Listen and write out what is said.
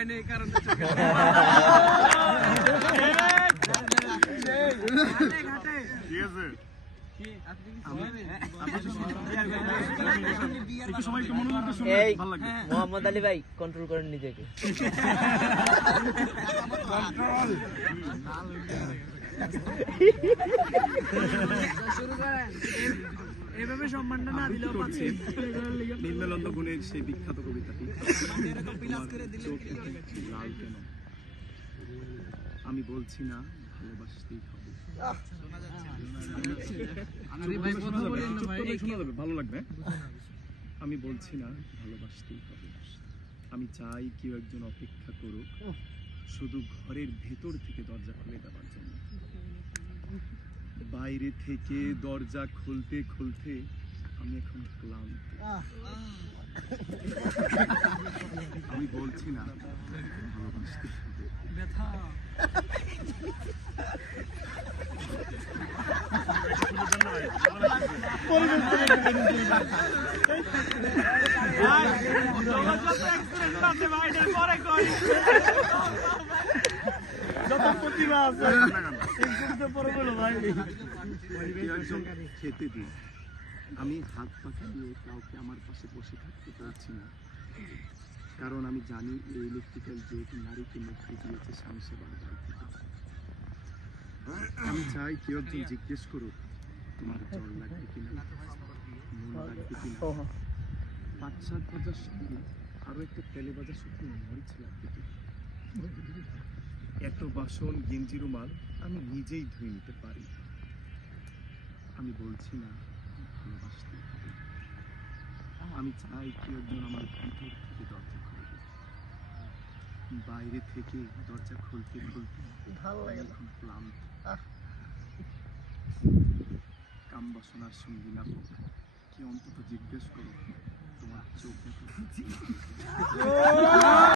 হয় না এই কারণে এই মোহাম্মদ আলী ভাই কন্ট্রোল করেন নিজেকে। এভাবে সম্মানটা না দিলেও পাচ্ছি। নির্মলানন্দ গুণের সেই বিখ্যাত কবিতাটি লাল কেন, আমি বলছি না ভালোবাসতেই হবে। ভালো লাগবে। আমি বলছি না ভালোবাসতেই হবে, আমি চাই কেউ একজন অপেক্ষা করুক শুধু ঘরের ভেতর থেকে দরজা খুলে দেওয়ার জন্য। বাইরে থেকে দরজা খুলতে খুলতে আমি এখন ক্লান্ত। আমি বলছি না ভালোবাসতে হবে। খেতে দিই, আমি হাত পাখা দিয়ে কাউকে আমার পাশে বসে থাকতে পারছি না, কারণ আমি জানি এই ইলেকট্রিক্যাল জোট নারীকে মুক্তি দিয়েছে স্বামী সেবার দায় থেকে। আমি চাই কেউ একজন জিজ্ঞেস করুক তোমার জল লাগবে কিনা, নুন লাগবে কিনা, 5-7 ভাজার সঙ্গে আরো একটা তেলে ভাজা শুকনো মরিচ লাগবে কিনা। এত বাসন গেঞ্জি রুমাল আমি নিজেই ধুয়ে নিতে পারি। আমি বলছি না ভালোবাসতে হবে, আমি চাই কেউ একজন আমার ভিতর থেকে দরজা খুলবে। বাইরে থেকে দরজা খুলতে খুলতে এখন ক্লান্ত। কাম বাসনার সঙ্গী না হোক, কি অন্তত জিজ্ঞেস করো তোমার চোখ